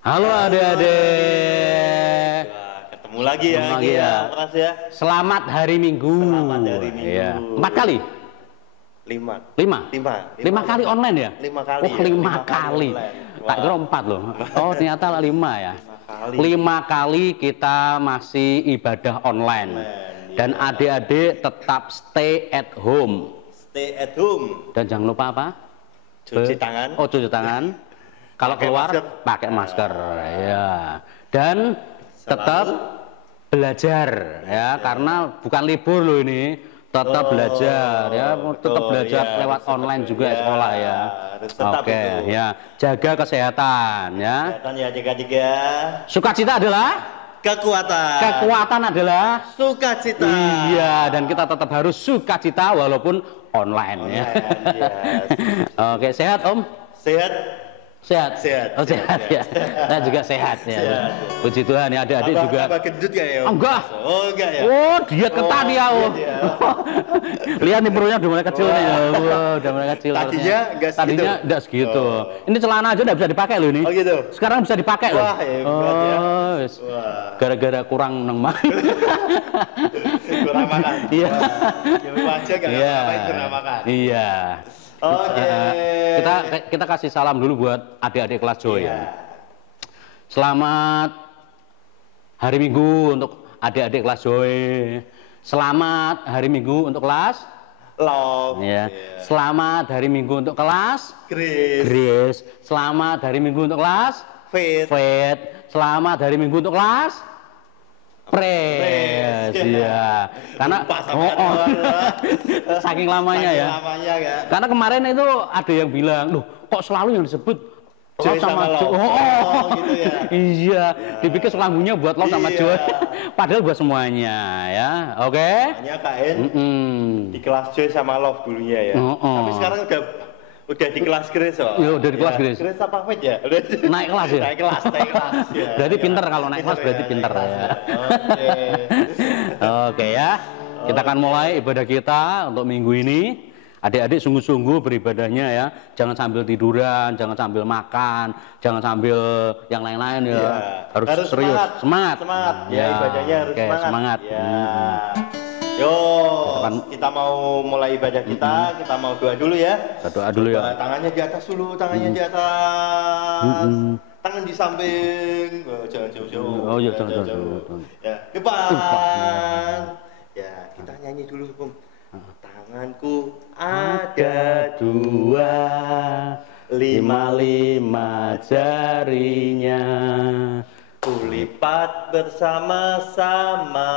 Halo adik-adik. Ketemu lagi ya, Ketemu lagi ya. Mas ya. Selamat hari Minggu. Selamat hari Minggu. Iya. 4 kali? 5. 5? 5. 5 kali online ya? 5 kali. Oh, 5 kali. Tak kira 4 loh. Oh, ternyata 5 ya. 5 kali kita masih ibadah online. Dan adik-adik tetap stay at home. Stay at home. Dan jangan lupa apa? Cuci tangan. Oh, cuci tangan. Kalau keluar pakai masker, ya. Dan tetap belajar, ya, karena bukan libur loh ini, tetap belajar, ya, tetap belajar lewat online juga sekolah ya. Oke, ya, jaga kesehatan, ya. Kesehatan ya adik-adik ya. Sukacita adalah kekuatan. Kekuatan adalah sukacita. Iya, dan kita tetap harus sukacita walaupun online, ya. Yes. Oke, sehat Om? Sehat. Sehat, Sehat, oh sehat ya. Saya juga sehat ya. Sehat. Puji Tuhan ya, adik-adik juga. Apa gendut gak ya? Oh, enggak. Oh enggak ya. Oh, diet ketat ya. Diet ya. Lihat nih perutnya udah mulai kecil nih. Wow, udah mulai kecil. Tadinya enggak segitu. Tadinya enggak segitu. Ini celana aja enggak bisa dipakai loh ini. Oh gitu. Sekarang bisa dipakai loh. Wah, hebat ya. Gara-gara kurang neng kurang makan. Iya. Ya aja enggak ngapain kurang makan. Iya. Oke. Kita kasih salam dulu buat adik-adik kelas Joy. Yeah. Selamat hari Minggu untuk adik-adik kelas Joy. Selamat hari Minggu untuk kelas Love. Ya. Selamat hari Minggu untuk kelas Grace. Selamat hari Minggu untuk kelas Faith. Selamat hari Minggu untuk kelas Pres, ya. Karena saking lamanya ya. Karena kemarin itu ada yang bilang, loh, kok selalu yang disebut Love sama Joy. Gitu ya. Iya, dipikir lagunya buat Love sama Joy. Padahal buat semuanya ya. Oke. Hanya KN di kelas Joy sama Love dulunya ya. Tapi sekarang udah di kelas Grace oh. Ya, udah di kelas Grace. Grace apa Faith ya? Naik kelas ya? Naik kelas ya. Berarti pinter kalau naik kelas berarti pinter ya. Oke ya. Kita akan mulai ibadah kita untuk minggu ini. Adik-adik sungguh-sungguh beribadahnya ya. Jangan sambil tiduran, jangan sambil makan, jangan sambil yang lain-lain ya. Harus serius. Semangat. Ya, ibadahnya harus semangat. Ya. Yo, kita mau mulai ibadah kita mau doa dulu ya. Doa dulu ya. Tangannya di atas dulu, tangannya di atas. Tangan di samping, jangan jauh-jauh. Oh iya, jangan jauh. Ya, depan. Ya, kita nyanyi dulu, Bung. Tanganku ada 2, 5 jarinya. Kulipat bersama-sama.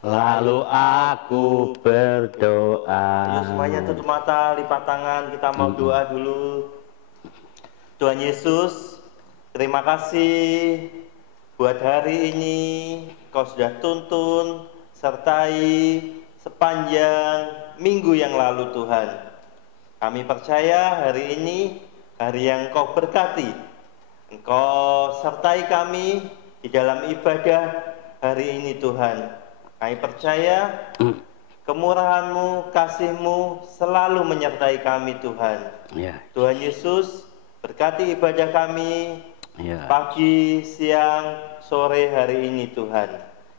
Lalu aku berdoa. Yuk semuanya tutup mata, lipat tangan, kita mau doa dulu. Tuhan Yesus, terima kasih buat hari ini. Kau sudah tuntun, sertai sepanjang minggu yang lalu Tuhan. Kami percaya hari ini, hari yang Kau berkati. Engkau sertai kami di dalam ibadah hari ini Tuhan. Kami percaya kemurahan-Mu, kasih-Mu selalu menyertai kami Tuhan. Ya. Tuhan Yesus, berkati ibadah kami pagi, siang, sore hari ini Tuhan.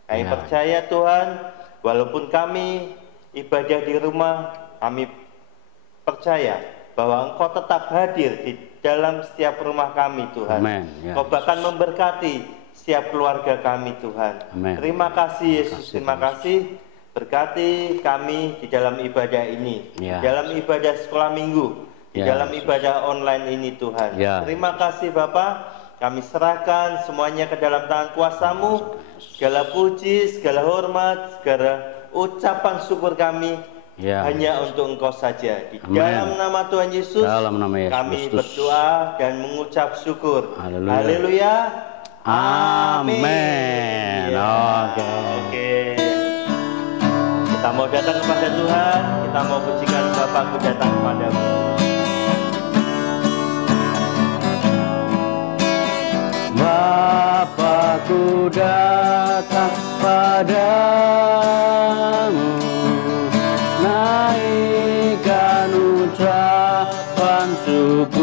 Kami percaya Tuhan, walaupun kami ibadah di rumah, kami percaya bahwa Engkau tetap hadir di dalam setiap rumah kami Tuhan. Engkau bahkan memberkati setiap keluarga kami Tuhan. Amen. Terima kasih Yesus, terima kasih. Berkati kami di dalam ibadah ini, di dalam ibadah sekolah minggu, di dalam ibadah online ini Tuhan. Terima kasih Bapa. Kami serahkan semuanya ke dalam tangan kuasa-Mu. Segala puji, segala hormat, segala ucapan syukur kami hanya untuk Engkau saja. Di dalam nama Tuhan Yesus, kami berdoa dan mengucap syukur. Haleluya. Amin. Oke. Kita mau datang kepada Tuhan, kita mau pujikan Bapakku datang kepadamu. Bapakku datang padamu, naikkan ucapan syukur.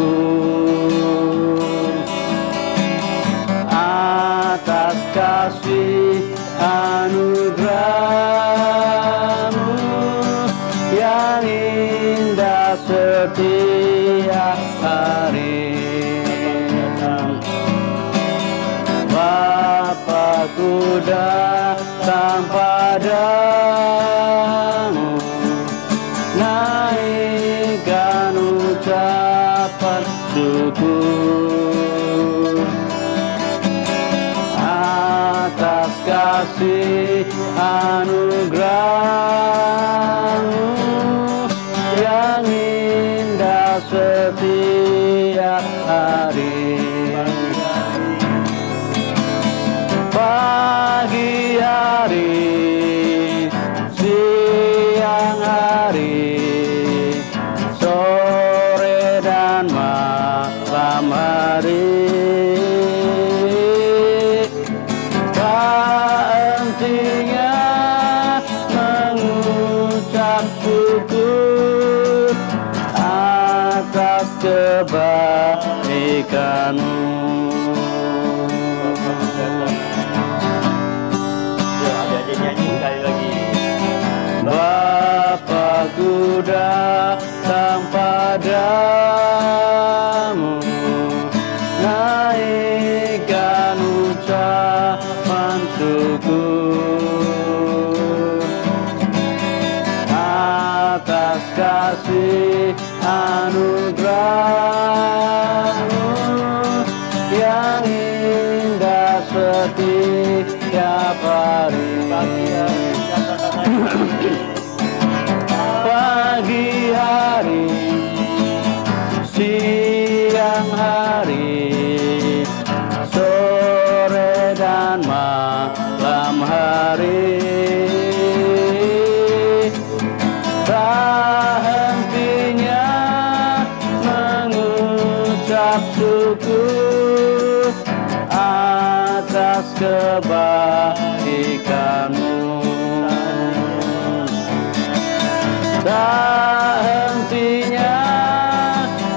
tak hentinya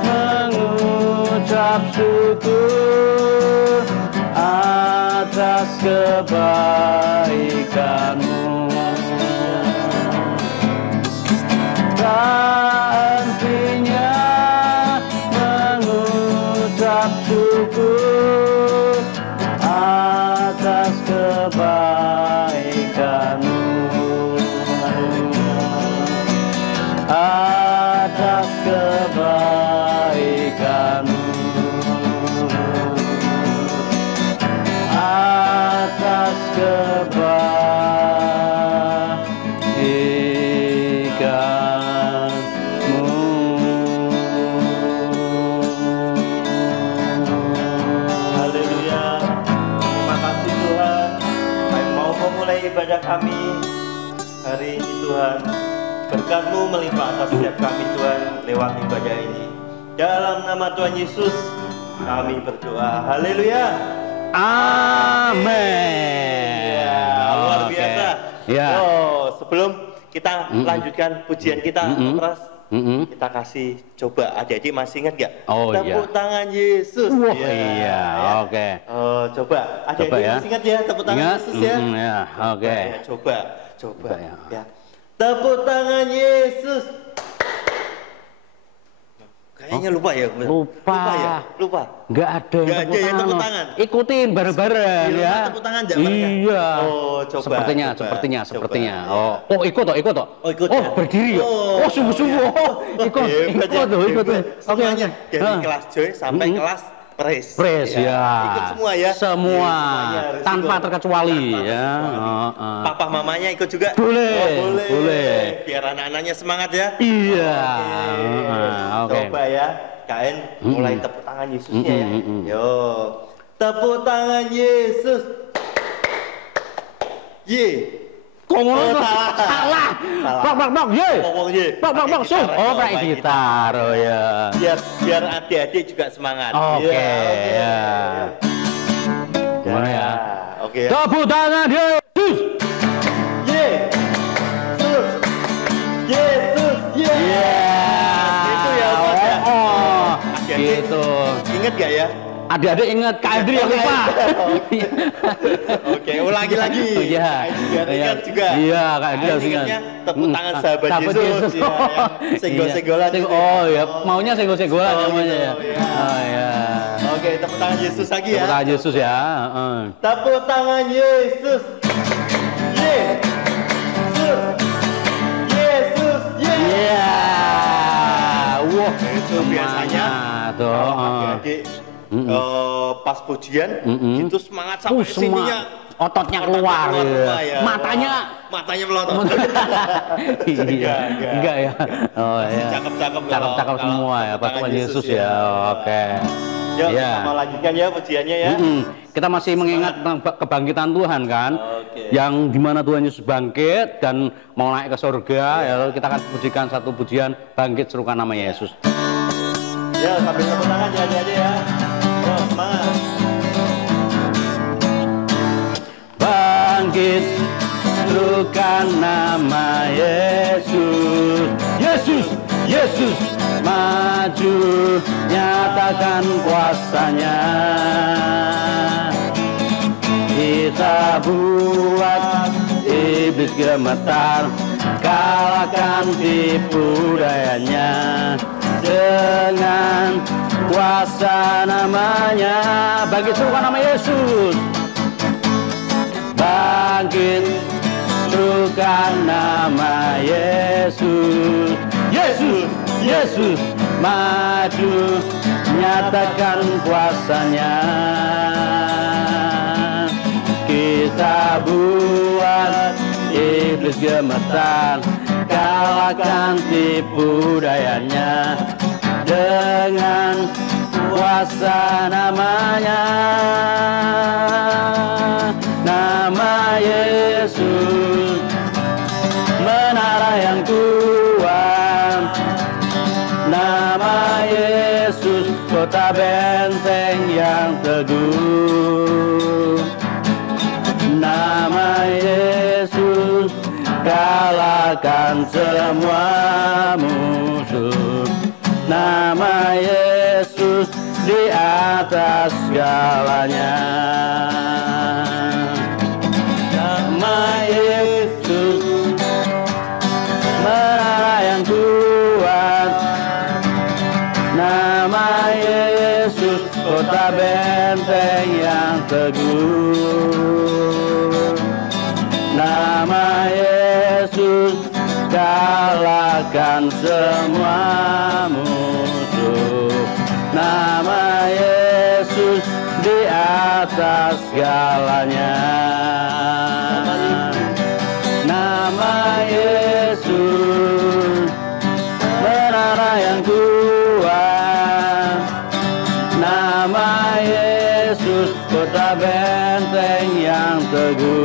mengucap syukur atas kebaikanmu. Tak hentinya mengucap syukur atas kebaikanmu. Atas kebaikanmu, atas kebaikanmu. Haleluya. Terima kasih Tuhan. Kami mau memulai ibadah kami hari ini Tuhan. Berkat-Mu melimpah atas setiap kami Tuhan lewat ibadah ini. Dalam nama Tuhan Yesus kami berdoa. Haleluya. Amin. Ya, luar biasa. Ya. Oh, sebelum kita lanjutkan pujian kita, Pras, kita kasih coba. Adik-adik masih ingat gak? Oh, tepuk iya. tangan Yesus. Wah, Ya, iya, ya. oke. Oh, coba. Adik-adik ya. masih ingat ya tepuk tangan Ingat? Yesus ya? Ya, oke. Ya, coba ya. ya. Tepuk tangan Yesus. Kayaknya lupa ya. Lupa. ya? Lupa. Nggak ada yang Nggak ada yang tepuk tangan. Ikutin bareng-bareng Iya, ya. tepuk tangan jangan mereka. Iya. Oh, coba. Sepertinya. Coba, ya. Oh, ikut toh. Oh, ikut Oh, ya? berdiri ya. Oh, Oh, sungguh-sungguh. iya. Oh, ikut. Hebat ya, Ikut. hebat. Oke. Semuanya dari Ah. kelas Joy sampai kelas Pres. Pres ya. Ikut semua ya. Semua. Iya, semuanya harus Tanpa ikut. terkecuali Tanpa ya. terkecuali. Papa mamanya ikut juga? Boleh, Oh, boleh. Biar anak-anaknya semangat ya. Iya. Oke. Coba ya. Kain mulai tepuk tangan Yesusnya ya. Yo. Tepuk tangan Yesus. Ye. Kok ngono? Oh, Salah. Salah. Bak, ye. Ngomong ye. Bak, suh. Oh, pakai gitar. Oh ya. Biar adik-adik juga semangat. Oke, Iya, ya. Gimana ya? Oke ya. Tepuk tangan Yesus. Yesus. Yesus. Iya. Itu ya, Mas, ya. Oh, Adik-adik gitu. Ingat gak ya? Adik-adik ingat Kak Andri yang lupa. Oke, ulangi lagi. Iya. Biar ingat juga. Iya, Kak Andri harus ingat. Ingatnya tepuk tangan sahabat Yesus. Ya, yang senggol-senggolan. Iya. itu. Oh ya, maunya senggol-senggolan Oh, namanya gitu, ya. iya. Oh ya. Oke, tepuk tangan Yesus lagi ya. Tepuk tangan Yesus ya. Tepuk tangan Yesus. Yesus. Yesus. Iya. Wah, Itu biasanya tuh. adik-adik pas pujian itu semangat sampai Semua sininya ototnya keluar. ya. Matanya melotot. iya. Enggak ya. Oh ya. Cakep-cakep Cakep-cakep kalau semua ya. tepuk tangan Patungan Yesus Yesus ya. Oke. Yuk, Ya. kita mau lanjutkan ya pujiannya ya. Kita masih mengingat tentang kebangkitan Tuhan kan, Oke. yang dimana Tuhan Yesus bangkit dan mau naik ke surga. Ya, lalu kita akan pujikan satu pujian bangkit serukan nama Yesus. Ya, sambil tepuk tangan ya adik-adik ya. Yo, semangat. Bangkit serukan nama Yesus. Yesus, Yesus maju nyatakan kuasanya. Kita buat iblis gemetar, kalahkan tipu dayanya dengan kuasa namanya. Bangkit serukan nama Yesus. Bangkit serukan nama Yesus. Yesus, Yesus maju nyatakan kuasanya. Kita buat iblis gemetar, kalahkan tipu dayanya dengan kuasa namanya. Nama Yesus menara yang kuat. Nama Yesus kota benteng yang teguh. Nama Yesus kalah kalahkan semua musuh. Nama Yesus di atas segalanya. Nama Yesus menara yang kuat. Nama Yesus kota benteng yang teguh. Nama Yesus kalahkan semua musuh. Nama Yesus di atas segalanya. Nama Yesus menara yang kuat. Nama Yesus kota benteng yang teguh.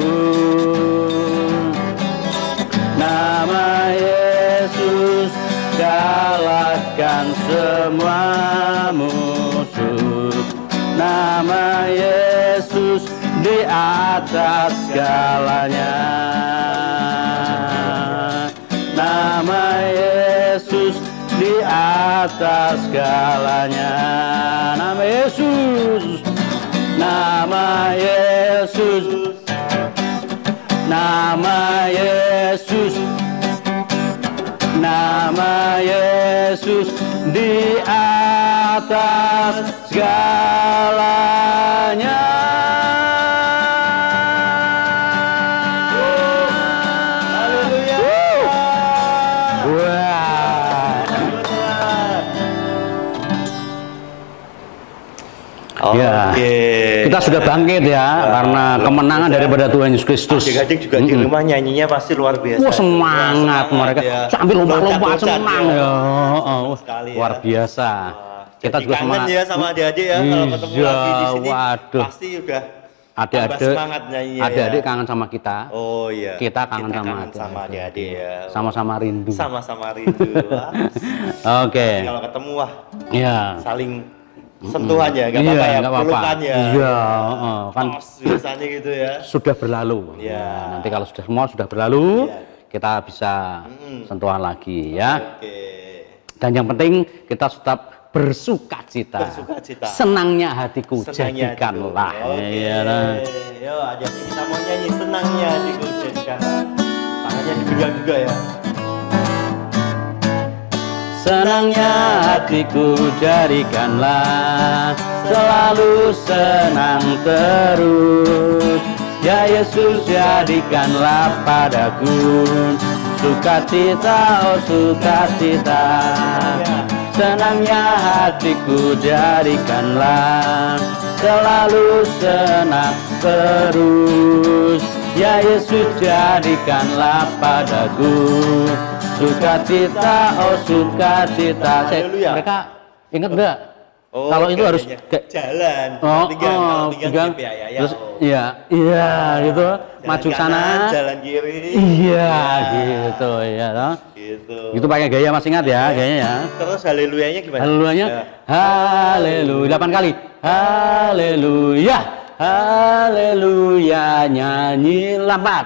Nama Yesus kalahkan semua musuh. Nama Yesus di atas segalanya. Nama Yesus di atas segalanya. Nama Yesus. Nama Yesus. Nama Yesus. Nama Yesus di atas segalanya. Haleluya. Ya, kita sudah bangkit ya, karena kemenangan daripada Tuhan Yesus Kristus. Adik-adik juga di rumah nyanyinya pasti luar biasa. Wah, semangat mereka, sambil lompat-lompat senang ya. Luar ya. biasa. Kita juga kangen semangat ya sama adik-adik ya, kalau ketemu Iya, lagi di sini waduh. pasti udah Adik-adik, semangat nyanyinya adik-adik ya. kangen sama kita. Oh iya. Kita kangen sama adik-adik ya. Sama-sama rindu. Sama-sama rindu. Wah. Oke. Kalau ketemu wah Ya. saling sentuhan ya, nggak Iya, apa-apa ya, nggak apa-apa. pelukan ya. Iya, kan Tos, biasanya gitu ya. sudah berlalu. Iya. Ya, nanti kalau sudah semua sudah berlalu, Iya. kita bisa sentuhan lagi ya. Oke. Dan yang penting kita tetap bersukacita. Bersukacita. Senangnya hatiku Senangnya jadikanlah. hatiku. Oke. Iya, nah. Yo, adik kita mau nyanyi senangnya hatiku jadikanlah. Tangannya dipegang juga ya. Senangnya hatiku jadikanlah selalu senang terus. Ya Yesus jadikanlah padaku sukacita, oh sukacita. Senangnya hatiku jadikanlah selalu senang terus. Ya Yesus jadikanlah padaku sukacita, oh sukacita. Mereka ingat enggak? Oh, kalau itu harus jalan. tinggal, terus iya gitu, maju kanan, sana, jalan kiri. iya gitu ya, Gitu. itu pakai gaya, masih ingat ya gayanya ya. Terus haleluyanya gimana? Haleluyanya, haleluya 8 kali, haleluya, haleluya, nyanyi lambat,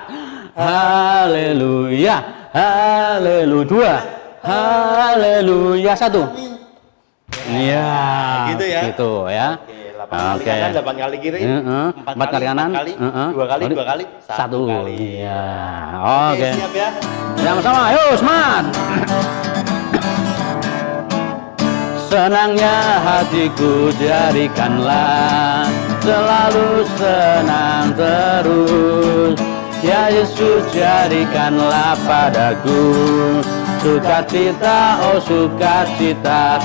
haleluya, haleluya, haleluya 1. Iya, gitu ya. Gitu ya. Oke, 8 kali kanan, 8 kali kiri, 4 kali kanan, 4 kali, 2 kali, 2 kali, 1 kali. Iya. Oke, Oke. siap ya. Sama-sama, ayo semangat. Senangnya hatiku jadikanlah selalu senang terus. Ya Yesus jadikanlah padaku sukacita, oh sukacita.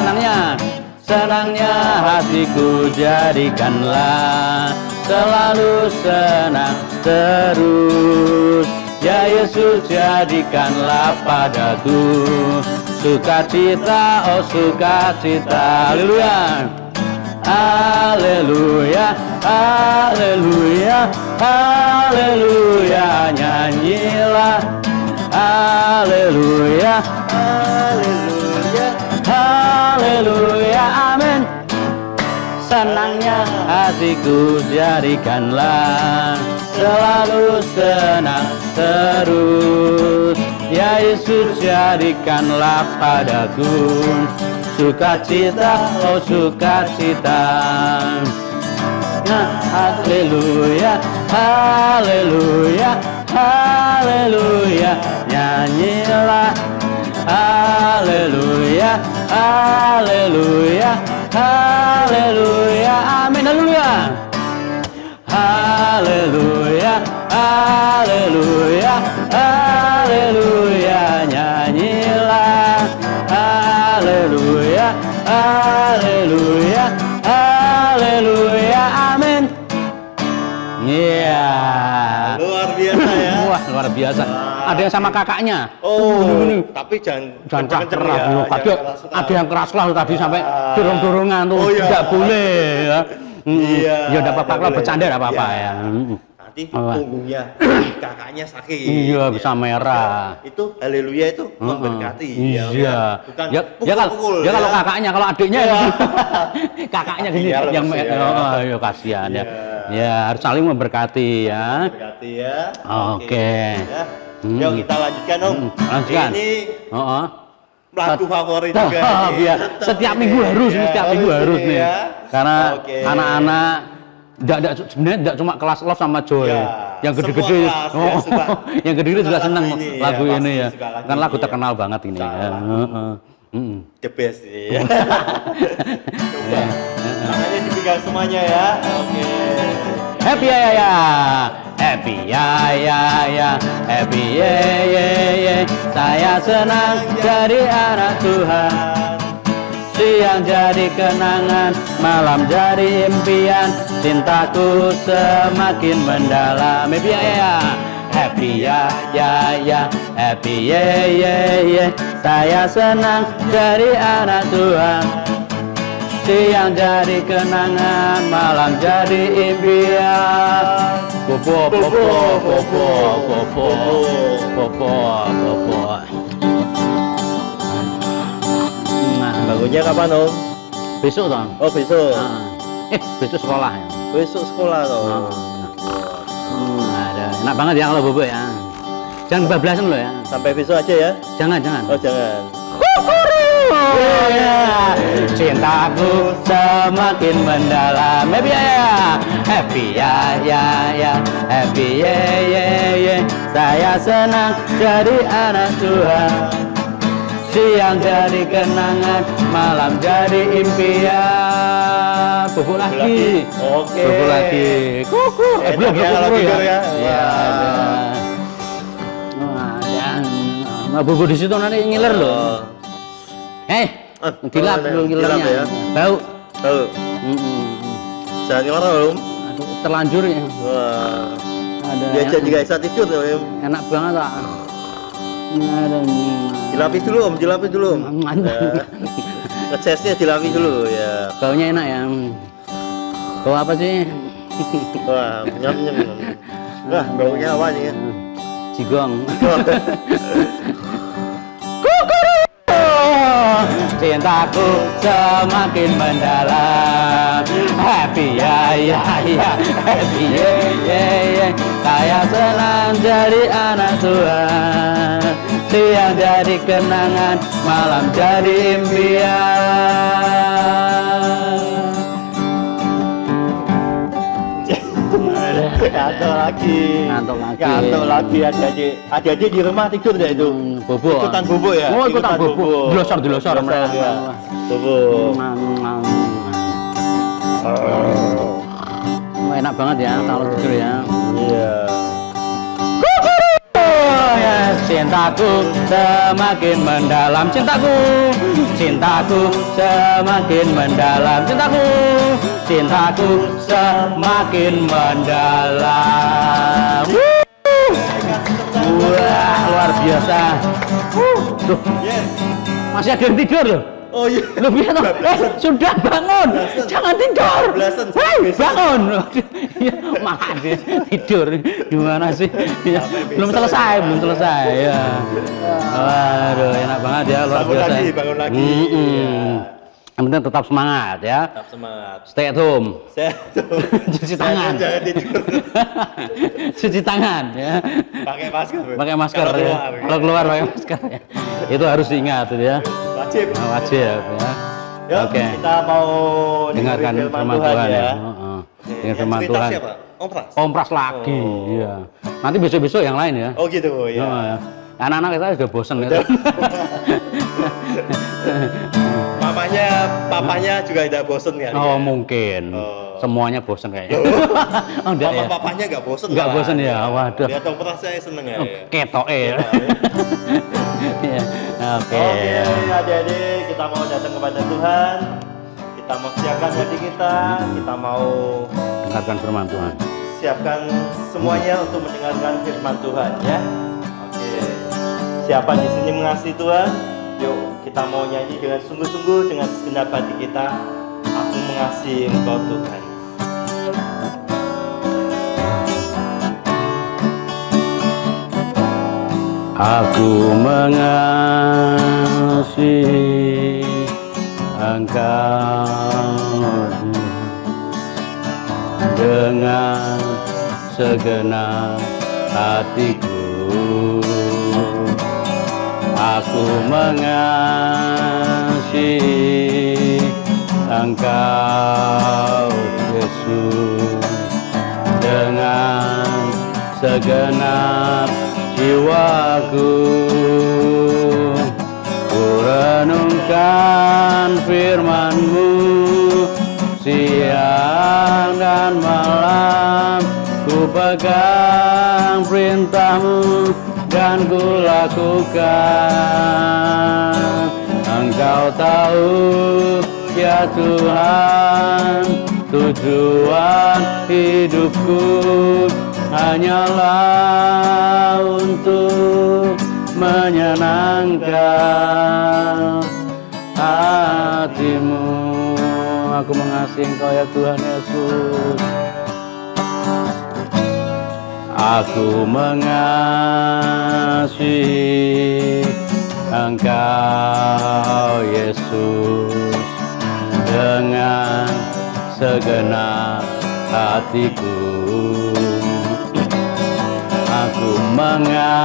Senangnya hatiku jadikanlah selalu senang terus. Ya Yesus jadikanlah padaku sukacita, oh sukacita. Haleluya. Haleluya, haleluya, haleluya, nyanyilah. Haleluya, haleluya, haleluya, amin. Senangnya hatiku jadikanlah selalu senang terus. Ya Yesus jadikanlah padaku sukacita, oh sukacita. Haleluya, haleluya, haleluya, nyanyilah. Haleluya, haleluya, haleluya, amin, haleluya. Haleluya, haleluya, haleluya, nyanyilah. Haleluya, haleluya, haleluya, amin. Iya. Luar biasa ya. Wah, luar biasa. Ada yang sama kakaknya. Oh, ini. tapi Jangan kenceng keras. Ada yang keras lah tadi sampai dorong-dorongan tuh. Oh, iya. Tidak boleh ya. Iya. Ya udah apa-apa, kalau bercanda enggak apa-apa Iya. ya. Nanti punggungnya kakaknya sakit. Iya, bisa merah. Itu haleluya itu memberkati. Iya. Bukan Ya pukul-pukul. ya kalau kakaknya, kalau adiknya ya. Kakaknya gini Iya, yang lemes ya. oh, ya kasihan ya. Ya, harus saling memberkati ya. Memberkati ya. Oke. Ya. Yuk kita lanjutkan Om. Lanjutkan. Ini Heeh. lagu favorit juga. Oh, iya. Setiap minggu harus, Ya, setiap minggu harus nih. ya. Karena Oke. anak-anak sebenarnya tidak cuma kelas Love sama Joy. Ya, Yang gede-gede, semua kelas ya, suka. yang gede-gede juga Suka senang lagu ini, lagu ya, ini pasti ya. suka lagu Kan lagu ini, terkenal banget ini. Suka Ya. lagu. Heeh. Mm. The best nih. Coba. Tangannya dipegang semuanya ya. Oke. Happy ya ya, happy ya ya ya, happy ye ye ye. Saya senang jadi anak Tuhan. Siang jadi kenangan, malam jadi impian. Cintaku semakin mendalam. Happy ya ya, happy ya ya ya, happy ye ye ye. Saya senang jadi anak Tuhan. Siang jadi kenangan, malam jadi impian. Popo, popo, popo, popo, popo, popo. Nah, Bangunnya kapan Om? besok dong. Oh besok. Besok sekolah ya. Besok sekolah toh. Ada enak banget ya kalau bobo ya. Jangan bablasan loh ya. Sampai besok aja ya. Jangan, jangan. Oh jangan. Cintaku semakin mendalam. Happy ya, happy ya ya ya, happy ye ye ye. Saya senang jadi anak Tuhan. Siang jadi kenangan, malam jadi impian. Bobo lagi. Oke. Bobo lagi. Kuku. Enak ya kalau tidur ya. Iya. Nah, bobo di situ nanti ngiler loh. Dilap lu ngilernya. Ya. Bau. Tahu. Jangan ngelor Om. Aduh, terlanjur ya. Wah. Ada Dia jadi nggak bisa tidur tuh Om. enak banget lah. Ada Dilapis dulu Om, dilapis dulu Om. Ngecesnya dilapis dulu ya. baunya enak ya. Bau apa sih? Wah, nyam nyam. Wah, baunya apa nih? Jigong. Cintaku semakin mendalam. Happy ya ya ya, happy ya ya ya. Saya senang jadi anak Tuhan. Siang jadi kenangan, malam jadi impian. Ngantuk lagi. Ngantuk lagi. Ngantuk lagi adik-adik di rumah tidur deh itu. Bobo. Ikutan bobo ya. Oh, ikutan bobo. Dilosor Dilosor, mereka. ya. Bobo. Wah, enak banget ya kalau tidur ya. Iya. Cintaku semakin mendalam, cintaku, cintaku semakin mendalam, cintaku, cintaku semakin mendalam. Wah, luar biasa. Tuh, Yes. masih ada yang tidur loh. Oh iya. Lebih sudah bangun, jangan tidur. Hei, bangun. Ya, makan deh, tidur. Gimana sih? Ya, belum selesai. Ya. Waduh, enak banget ya, luar Bangun biasa. lagi, bangun lagi. Yang penting tetap semangat ya. Tetap semangat. Stay at home. Sehat tuh. Cuci tangan. Jangan tidur. Cuci tangan ya. Pakai masker. Pakai masker Kalau ya. keluar, Kalau keluar pakai masker ya. Itu harus diingat ya. Wajib. Nah, wajib ya. Yuk, Oke. kita mau Dengarkan firman Tuhan ya. Dengan firman cerita Tuhan. siapa? Om Pras? Om Pras lagi. Oh. Iya. Nanti besok-besok yang lain ya. Oh gitu ya. Ya. Anak-anak kita sudah bosan ya. Papanya juga tidak bosen kan? Oh mungkin. Oh. Semuanya bosan kayaknya. Oh, enggak ya. Papanya nggak bosen. Nggak malah. bosen ya. Waduh. Lihat Om Pras saya seneng ya. Ketoke ya. Iya. Oke. Oke, adik-adik, kita mau datang kepada Tuhan. Kita mau siapkan hati kita. Kita mau Dengarkan firman Tuhan. siapkan semuanya untuk mendengarkan firman Tuhan ya. Oke. Siapa di sini mengasihi Tuhan? Yuk, kita mau nyanyi dengan sungguh-sungguh dengan segenap hati kita. Aku mengasihi Engkau Tuhan. Aku mengasihi Engkau dengan segenap hatiku. Aku mengasihi Engkau Yesus dengan segenap jiwaku. Ku renungkan firman-Mu siang dan malam, ku pegang perintah-Mu dan ku lakukan. Engkau tahu ya Tuhan, tujuan hidupku hanyalah untuk menyenangkan hati-Mu. Aku mengasihi Engkau ya Tuhan Yesus. Aku mengasihi Engkau Yesus dengan segenap hatiku. Aku mengasihi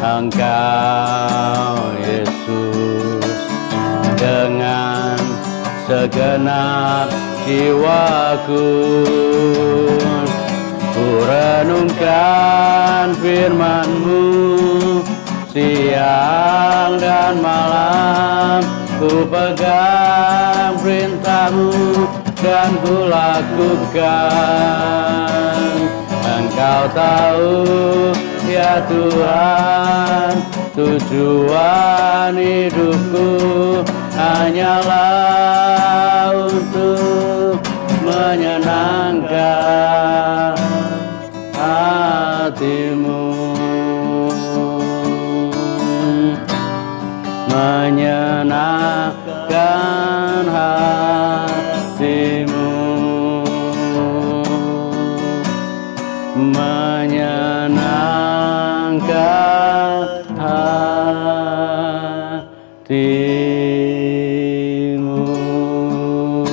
Engkau Yesus dengan segenap jiwaku. Ku renungkan firman-Mu siang dan malam, ku pegang perintah-Mu dan ku lakukan. Engkau tahu ya Tuhan, tujuan hidupku hanyalah untuk menyenangkan hati-Mu. Menyenangkan hati-Mu, menyenangkan hati-Mu.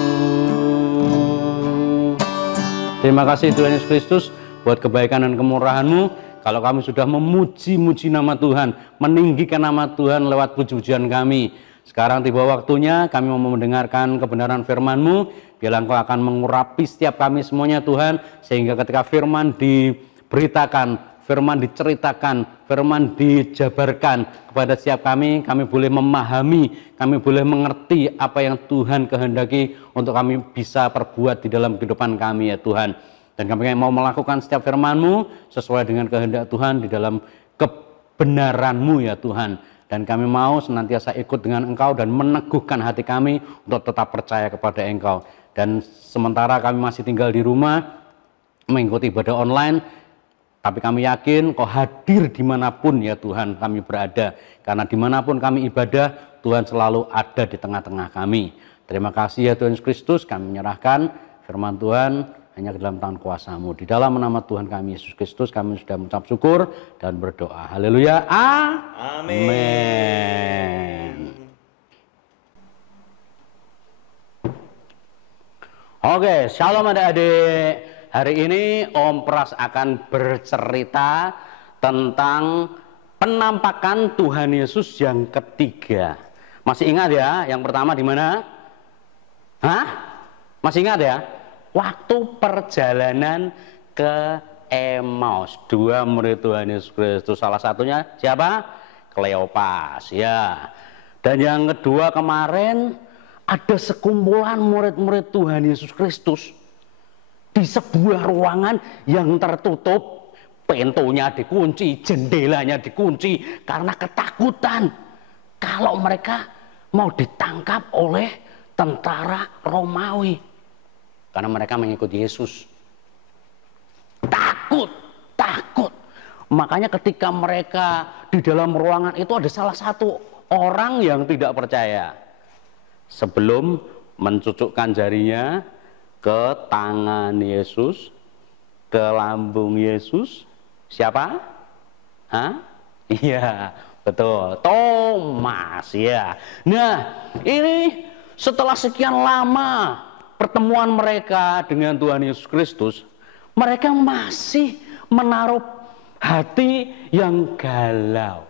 Terima kasih Tuhan Yesus Kristus buat kebaikan dan kemurahan-Mu. Kalau kami sudah memuji-muji nama Tuhan, meninggikan nama Tuhan lewat puji-pujian kami. Sekarang tiba waktunya kami mau mendengarkan kebenaran firman-Mu. Biarlah Engkau akan mengurapi setiap kami semuanya Tuhan. Sehingga ketika firman diberitakan, firman diceritakan, firman dijabarkan kepada setiap kami boleh memahami, kami boleh mengerti apa yang Tuhan kehendaki untuk kami bisa perbuat di dalam kehidupan kami ya Tuhan. Dan kami mau melakukan setiap firman-Mu sesuai dengan kehendak Tuhan di dalam kebenaran-Mu ya Tuhan. Dan kami mau senantiasa ikut dengan Engkau dan meneguhkan hati kami untuk tetap percaya kepada Engkau. Dan sementara kami masih tinggal di rumah mengikuti ibadah online, tapi kami yakin Kau hadir dimanapun ya Tuhan kami berada. Karena dimanapun kami ibadah, Tuhan selalu ada di tengah-tengah kami. Terima kasih ya Tuhan Yesus Kristus, kami menyerahkan firman Tuhan hanya ke dalam tangan kuasa-Mu. Di dalam nama Tuhan kami Yesus Kristus kami sudah mengucap syukur dan berdoa. Haleluya. Amin. Oke, shalom adik-adik. Hari ini Om Pras akan bercerita tentang penampakan Tuhan Yesus yang ketiga. Masih ingat ya? Yang pertama di mana? Hah? Masih ingat ya? Waktu perjalanan ke Emmaus. Dua murid Tuhan Yesus Kristus. Salah satunya siapa? Kleopas, ya. Dan yang kedua kemarin ada sekumpulan murid-murid Tuhan Yesus Kristus di sebuah ruangan yang tertutup, pintunya dikunci, jendelanya dikunci karena ketakutan kalau mereka mau ditangkap oleh tentara Romawi karena mereka mengikuti Yesus. Takut. Makanya ketika mereka di dalam ruangan itu ada salah satu orang yang tidak percaya. Sebelum mencucukkan jarinya ke tangan Yesus, ke lambung Yesus, siapa? Hah? Iya, betul, Thomas ya. Nah, ini setelah sekian lama pertemuan mereka dengan Tuhan Yesus Kristus, mereka masih menaruh hati yang galau.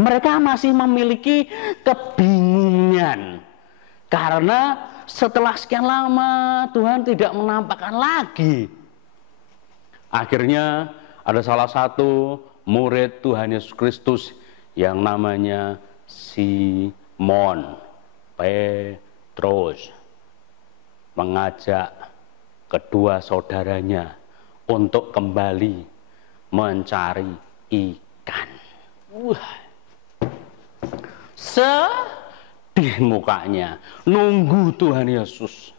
Mereka masih memiliki kebingungan karena setelah sekian lama Tuhan tidak menampakkan lagi. Akhirnya ada salah satu murid Tuhan Yesus Kristus yang namanya Simon Petrus mengajak kedua saudaranya untuk kembali mencari ikan. Sedih mukanya nunggu Tuhan Yesus.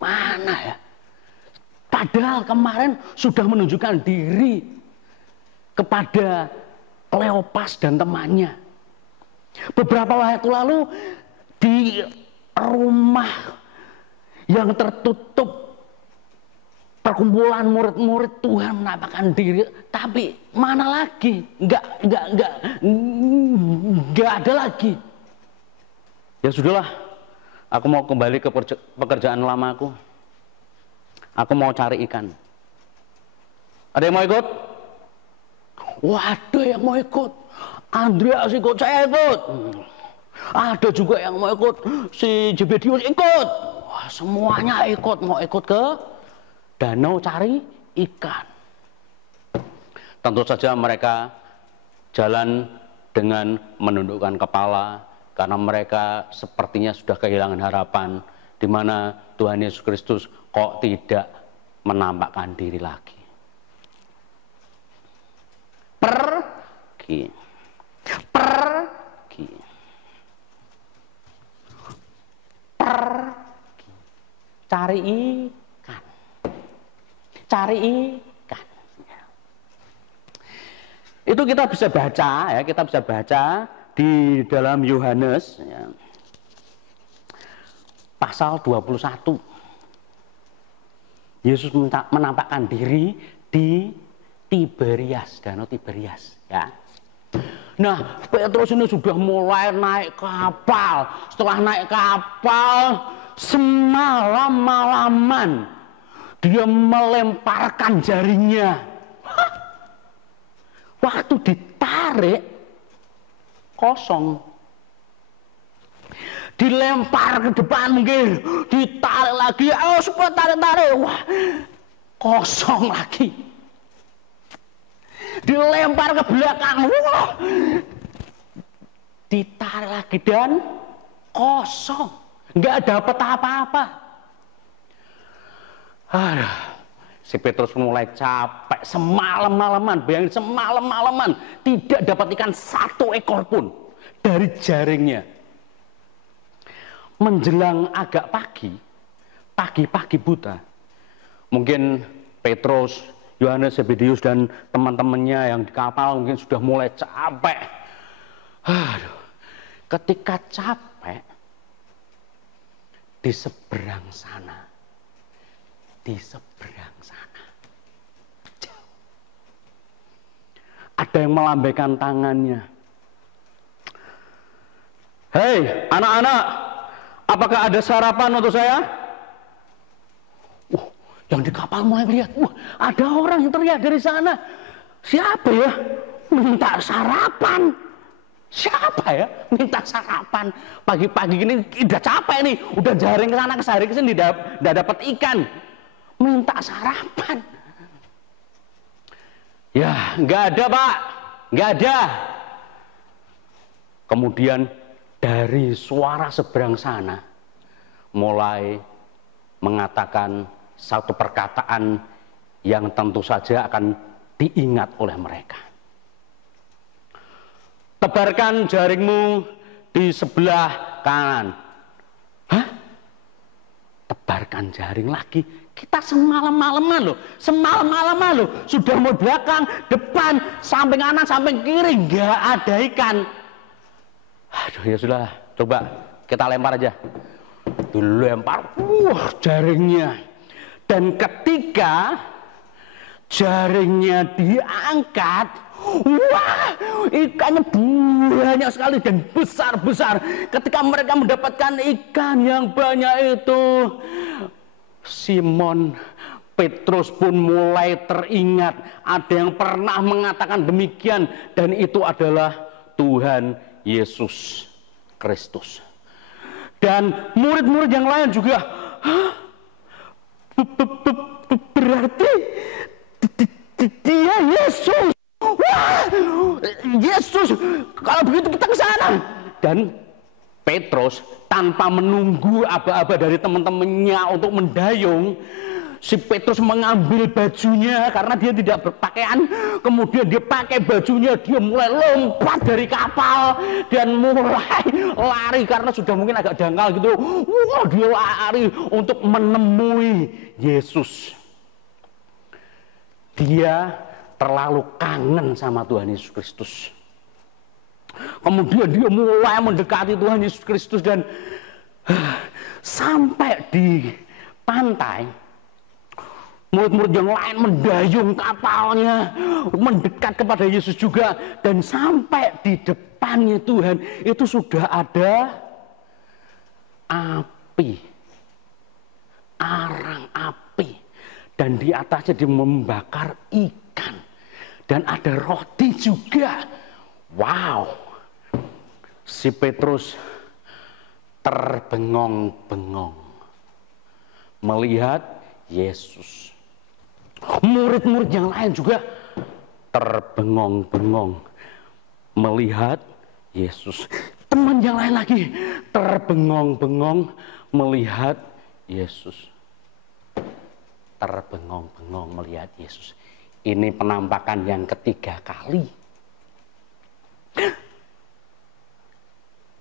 Mana ya? Padahal kemarin sudah menunjukkan diri kepada Kleopas dan temannya. Beberapa waktu lalu di rumah yang tertutup perkumpulan murid-murid Tuhan menampakkan diri, tapi mana lagi? Enggak ada lagi. Ya sudahlah, aku mau kembali ke pekerjaan lamaku. Aku mau cari ikan. Ada yang mau ikut? Wah, ada yang mau ikut. Andreas ikut, saya ikut. Ada juga yang mau ikut, si Zebedius ikut. Wah, semuanya ikut, mau ikut ke danau cari ikan. Tentu saja mereka jalan dengan menundukkan kepala karena mereka sepertinya sudah kehilangan harapan di mana Tuhan Yesus Kristus kok tidak menampakkan diri lagi. Pergi. Cari ikan. Itu kita bisa baca ya, di dalam Yohanes ya, pasal 21. Yesus menampakkan diri di Tiberias, Danau Tiberias ya. Nah, Petrus ini sudah mulai naik kapal. Setelah naik kapal, semalam-malaman dia melemparkan jaringnya. Waktu ditarik, kosong. Dilempar ke depan mungkin, ditarik lagi, oh semua tarik-tarik, wah kosong lagi. Dilempar ke belakang, wah ditarik lagi dan kosong, nggak dapat apa-apa. Si Petrus mulai capek, semalam-malaman, bayangin semalam-malaman tidak dapat ikan satu ekor pun dari jaringnya. Menjelang agak pagi buta, mungkin Petrus, Yohanes, Zebedius dan teman-temannya yang di kapal mungkin sudah mulai capek. Ketika capek, di seberang sana, jauh, ada yang melambaikan tangannya. Hei anak-anak, apakah ada sarapan untuk saya? Yang di kapal mulai lihat, ada orang yang teriak dari sana. Siapa ya? Minta sarapan. Siapa ya? Minta sarapan. Pagi-pagi ini udah capek nih, udah jaring ke sana ke sini, udah dapat ikan. Minta sarapan. Ya, nggak ada Pak, nggak ada. Kemudian dari suara seberang sana mulai mengatakan satu perkataan yang tentu saja akan diingat oleh mereka. Tebarkan jaringmu di sebelah kanan. Hah? Tebarkan jaring lagi. Kita semalam-malaman loh, sudah mau belakang, depan, samping kanan, samping kiri, nggak ada ikan. Aduh, ya sudah, coba kita lempar aja. Dilempar, jaringnya. Dan ketika jaringnya diangkat, wah, ikannya banyak sekali dan besar-besar. Ketika mereka mendapatkan ikan yang banyak itu, Simon Petrus pun mulai teringat. Ada yang pernah mengatakan demikian, dan itu adalah Tuhan Yesus Kristus. Dan murid-murid yang lain juga, berarti dia Yesus. Wah, Yesus, kalau begitu kita ke sana. Dan Petrus tanpa menunggu aba-aba dari teman-temannya untuk mendayung, si Petrus mengambil bajunya karena dia tidak berpakaian. Kemudian dia pakai bajunya, dia mulai lompat dari kapal dan mulai lari karena sudah mungkin agak dangkal gitu. Wah, dia lari untuk menemui Yesus. Dia terlalu kangen sama Tuhan Yesus Kristus. Kemudian dia mulai mendekati Tuhan Yesus Kristus dan sampai di pantai, murid-murid yang lain mendayung kapalnya mendekat kepada Yesus juga, dan sampai di depannya Tuhan itu sudah ada api, arang api, dan di atasnya dia membakar ikan dan ada roti juga. Wow, si Petrus terbengong-bengong melihat Yesus. Murid-murid yang lain juga terbengong-bengong melihat Yesus. Teman yang lain lagi terbengong-bengong melihat Yesus. Terbengong-bengong melihat Yesus. Ini penampakan yang ketiga kali.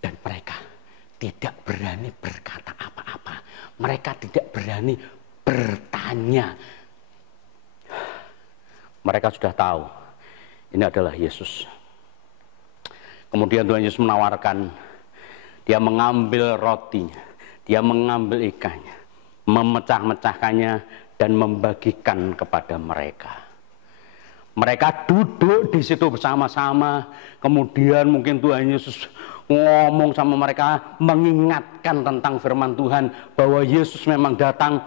Dan mereka tidak berani berkata apa-apa. Mereka tidak berani bertanya. Mereka sudah tahu ini adalah Yesus. Kemudian Tuhan Yesus menawarkan, dia mengambil rotinya, dia mengambil ikannya, memecah-mecahkannya dan membagikan kepada mereka. Mereka duduk di situ bersama-sama. Kemudian mungkin Tuhan Yesus ngomong sama mereka, mengingatkan tentang firman Tuhan bahwa Yesus memang datang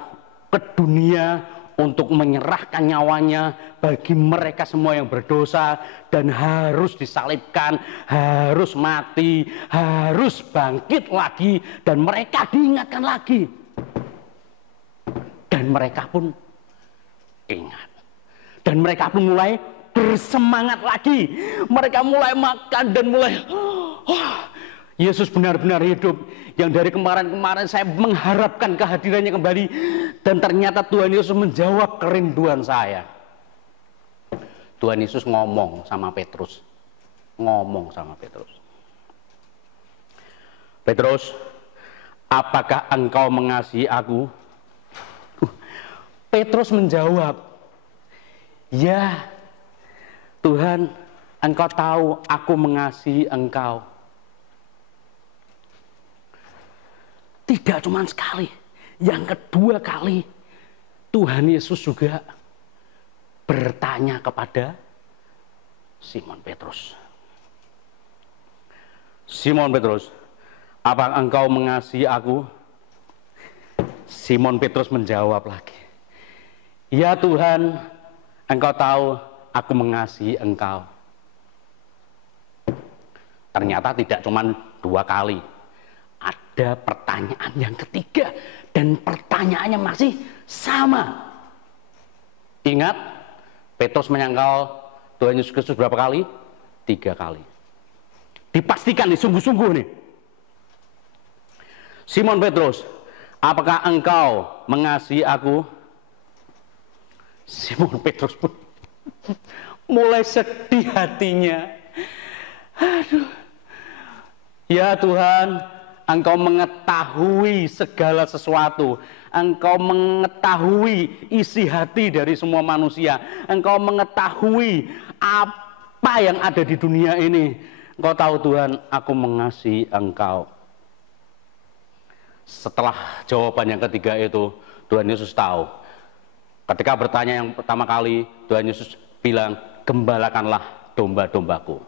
ke dunia untuk menyerahkan nyawanya bagi mereka semua yang berdosa dan harus disalibkan, harus mati, harus bangkit lagi, dan mereka diingatkan lagi. Dan mereka pun ingat. Dan mereka pun mulai bersemangat lagi. Mereka mulai makan dan mulai, Yesus benar-benar hidup. Yang dari kemarin-kemarin saya mengharapkan kehadirannya kembali. Dan ternyata Tuhan Yesus menjawab kerinduan saya. Tuhan Yesus ngomong sama Petrus. Petrus, apakah engkau mengasihi aku? Petrus menjawab, ya Tuhan, engkau tahu aku mengasihi engkau. Tidak cuma sekali, yang kedua kali Tuhan Yesus juga bertanya kepada Simon Petrus. Simon Petrus, apa engkau mengasihi aku? Simon Petrus menjawab lagi, ya Tuhan, engkau tahu aku mengasihi engkau. Ternyata tidak cuma 2 kali, ada pertanyaan yang ketiga, dan pertanyaannya masih sama. Ingat, Petrus menyangkal Tuhan Yesus Kristus berapa kali? 3 kali. Dipastikan nih, sungguh-sungguh nih. Simon Petrus, apakah engkau mengasihi aku? Simon Petrus pun mulai sedih hatinya. Aduh. Ya Tuhan, engkau mengetahui segala sesuatu. Engkau mengetahui isi hati dari semua manusia. Engkau mengetahui apa yang ada di dunia ini. Engkau tahu Tuhan, aku mengasihi engkau. Setelah jawaban yang ketiga itu, Tuhan Yesus tahu. Ketika bertanya yang pertama kali, Tuhan Yesus bilang, gembalakanlah domba-dombaku.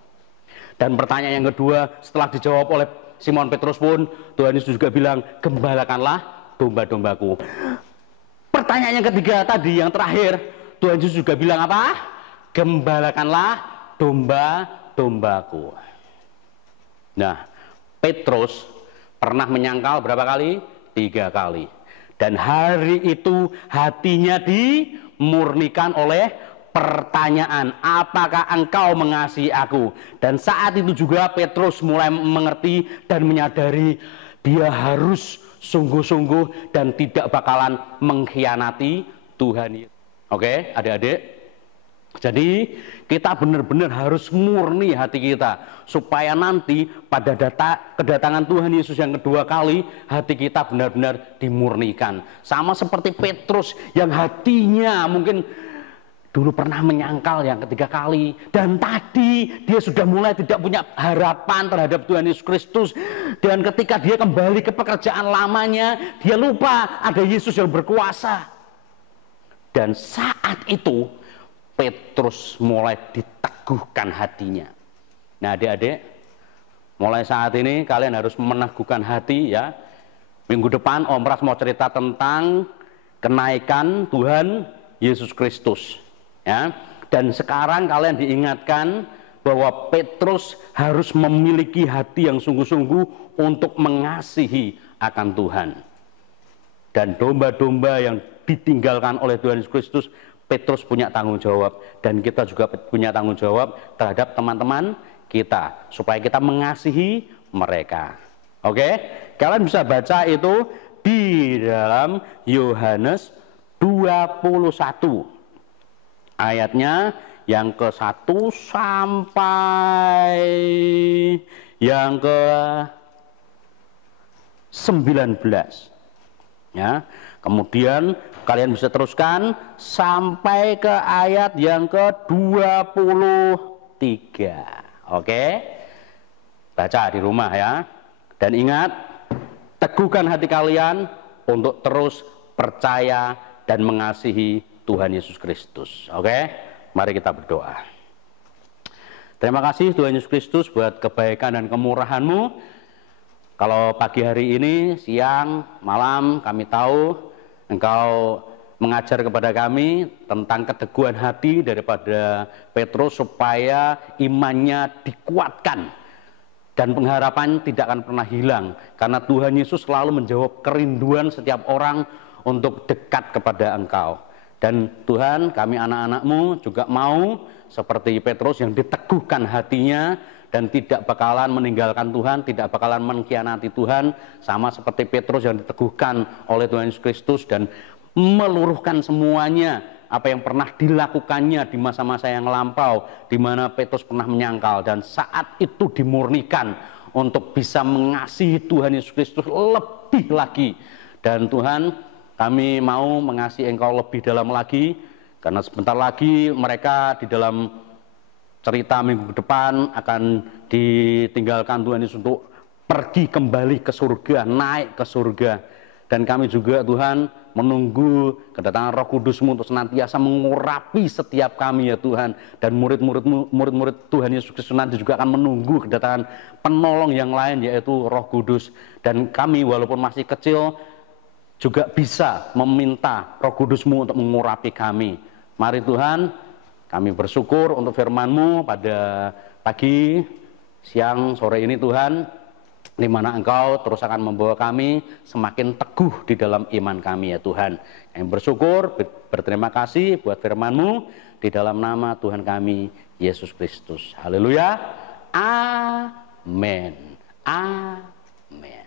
Dan pertanyaan yang kedua, setelah dijawab oleh Simon Petrus pun, Tuhan Yesus juga bilang, gembalakanlah domba-dombaku. Pertanyaan yang ketiga tadi, yang terakhir, Tuhan Yesus juga bilang apa? Gembalakanlah domba-dombaku. Nah, Petrus pernah menyangkal berapa kali? 3 kali. Dan hari itu hatinya dimurnikan oleh pertanyaan, apakah engkau mengasihi aku? Dan saat itu juga Petrus mulai mengerti dan menyadari dia harus sungguh-sungguh dan tidak bakalan mengkhianati Tuhan. Oke, adik-adik? Jadi kita benar-benar harus murni hati kita, supaya nanti pada kedatangan Tuhan Yesus yang kedua kali, hati kita benar-benar dimurnikan. Sama seperti Petrus yang hatinya mungkin dulu pernah menyangkal yang 3 kali, dan tadi dia sudah mulai tidak punya harapan terhadap Tuhan Yesus Kristus. Dan ketika dia kembali ke pekerjaan lamanya, dia lupa ada Yesus yang berkuasa. Dan saat itu Petrus mulai diteguhkan hatinya. Nah adik-adik, mulai saat ini kalian harus meneguhkan hati ya. Minggu depan Om Pras mau cerita tentang kenaikan Tuhan Yesus Kristus ya. Dan sekarang kalian diingatkan bahwa Petrus harus memiliki hati yang sungguh-sungguh untuk mengasihi akan Tuhan. Dan domba-domba yang ditinggalkan oleh Tuhan Yesus Kristus, Petrus punya tanggung jawab, dan kita juga punya tanggung jawab terhadap teman-teman kita, supaya kita mengasihi mereka. Oke, kalian bisa baca itu di dalam Yohanes 21 ayatnya yang ke-1 sampai yang ke-19 ya. Kemudian kalian bisa teruskan sampai ke ayat yang ke-23. Oke? Baca di rumah ya. Dan ingat, teguhkan hati kalian untuk terus percaya dan mengasihi Tuhan Yesus Kristus. Oke? Mari kita berdoa. Terima kasih Tuhan Yesus Kristus buat kebaikan dan kemurahan-Mu. Kalau pagi hari ini, siang, malam, kami tahu Engkau mengajar kepada kami tentang keteguhan hati daripada Petrus supaya imannya dikuatkan dan pengharapan tidak akan pernah hilang, karena Tuhan Yesus selalu menjawab kerinduan setiap orang untuk dekat kepada Engkau. Dan Tuhan, kami anak-anak-Mu juga mau seperti Petrus yang diteguhkan hatinya dan tidak bakalan meninggalkan Tuhan, tidak bakalan mengkhianati Tuhan, sama seperti Petrus yang diteguhkan oleh Tuhan Yesus Kristus dan meluruhkan semuanya apa yang pernah dilakukannya di masa-masa yang lampau, di mana Petrus pernah menyangkal, dan saat itu dimurnikan untuk bisa mengasihi Tuhan Yesus Kristus lebih lagi. Dan Tuhan, kami mau mengasihi Engkau lebih dalam lagi, karena sebentar lagi mereka di dalam cerita minggu depan akan ditinggalkan Tuhan Yesus untuk pergi kembali ke surga, naik ke surga. Dan kami juga Tuhan menunggu kedatangan Roh Kudus-Mu untuk senantiasa mengurapi setiap kami ya Tuhan. Dan murid-murid Tuhan Yesus Kristus nanti juga akan menunggu kedatangan penolong yang lain, yaitu Roh Kudus. Dan kami walaupun masih kecil juga bisa meminta Roh Kudus-Mu untuk mengurapi kami. Mari Tuhan, kami bersyukur untuk firman-Mu pada pagi, siang, sore ini Tuhan, di mana Engkau terus akan membawa kami semakin teguh di dalam iman kami ya Tuhan. Kami bersyukur, berterima kasih buat firman-Mu di dalam nama Tuhan kami, Yesus Kristus. Haleluya. Amin. Amin.